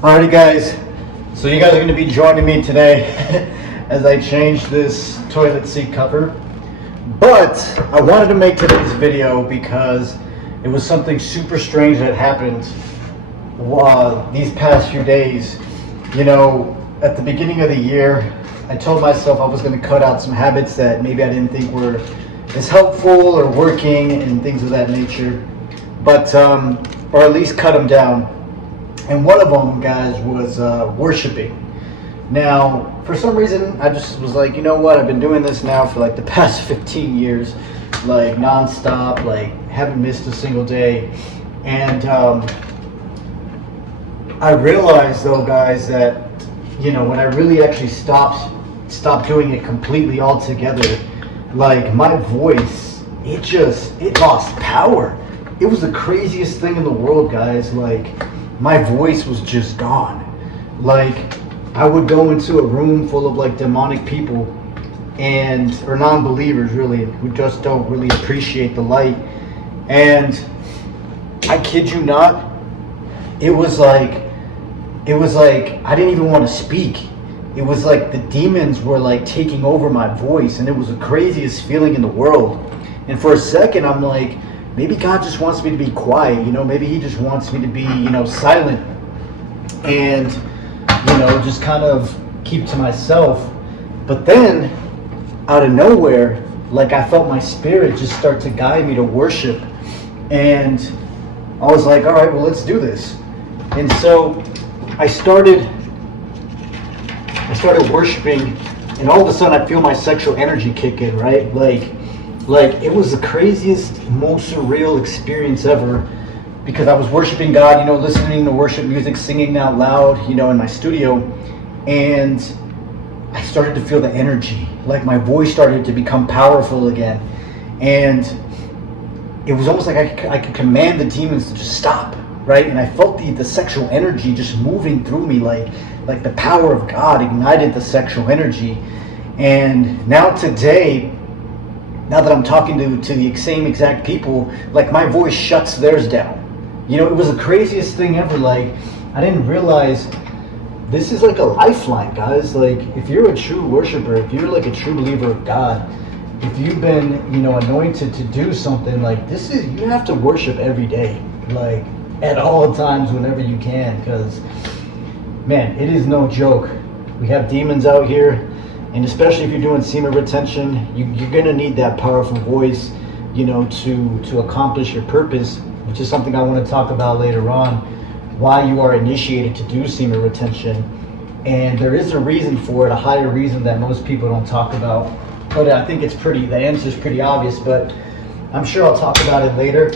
Alrighty guys, so you guys are going to be joining me today as I change this toilet seat cover. But I wanted to make today's video because it was something super strange that happened these past few days. You know, at the beginning of the year, I told myself I was going to cut out some habits that maybe I didn't think were as helpful or working and things of that nature, but or at least cut them down. And one of them, guys, was worshiping. Now, for some reason, I just was like, you know what? I've been doing this now for like the past 15 years, like nonstop, like haven't missed a single day. And I realized, though, guys, that you know when I really actually stopped doing it completely altogether, like my voice, it lost power. It was the craziest thing in the world, guys. Like, my voice was just gone. Like, I would go into a room full of like demonic people or non-believers really, who just don't really appreciate the light. And I kid you not, it was like I didn't even want to speak. It was like the demons were like taking over my voice, and it was the craziest feeling in the world. And for a second, I'm like, maybe God just wants me to be quiet, you know, maybe he just wants me to be, you know, silent and, you know, just kind of keep to myself. But then, out of nowhere, like I felt my spirit just start to guide me to worship. And I was like, all right, well, let's do this. And so I started worshiping, and all of a sudden I feel my sexual energy kick in, right? Like it was the craziest, most surreal experience ever, because I was worshiping God, you know, listening to worship music, singing out loud, you know, in my studio, and I started to feel the energy. Like my voice started to become powerful again, and it was almost like I could command the demons to just stop, right? And I felt the sexual energy just moving through me, like the power of God ignited the sexual energy. And now today, now that I'm talking to the same exact people, like my voice shuts theirs down. You know, it was the craziest thing ever. Like, I didn't realize this is like a lifeline, guys. Like, if you're a true worshiper, if you're like a true believer of God, if you've been, you know, anointed to do something like this, you have to worship every day, like at all times, whenever you can, because man, it is no joke. We have demons out here. And especially if you're doing semen retention, you're going to need that powerful voice, you know, to accomplish your purpose, which is something I want to talk about later on, why you are initiated to do semen retention. And there is a reason for it, a higher reason that most people don't talk about. But I think the answer is pretty obvious, but I'm sure I'll talk about it later.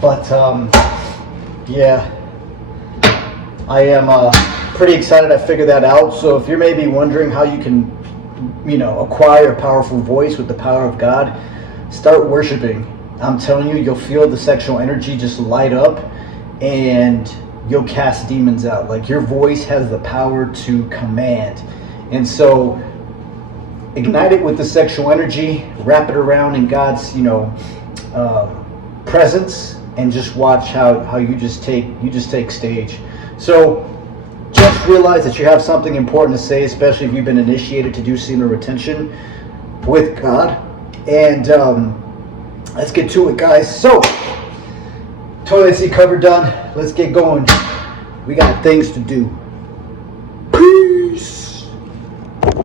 But yeah, I am pretty excited I figured that out. So if you're maybe wondering how you can, you know, acquire a powerful voice with the power of God, start worshiping. I'm telling you, you'll feel the sexual energy just light up, and you'll cast demons out. Like, your voice has the power to command. And so ignite it with the sexual energy, wrap it around in God's, you know, presence, and just watch how you just take stage. So just realize that you have something important to say, especially if you've been initiated to do semen retention with God. And let's get to it, guys. So, toilet seat cover done. Let's get going. We got things to do.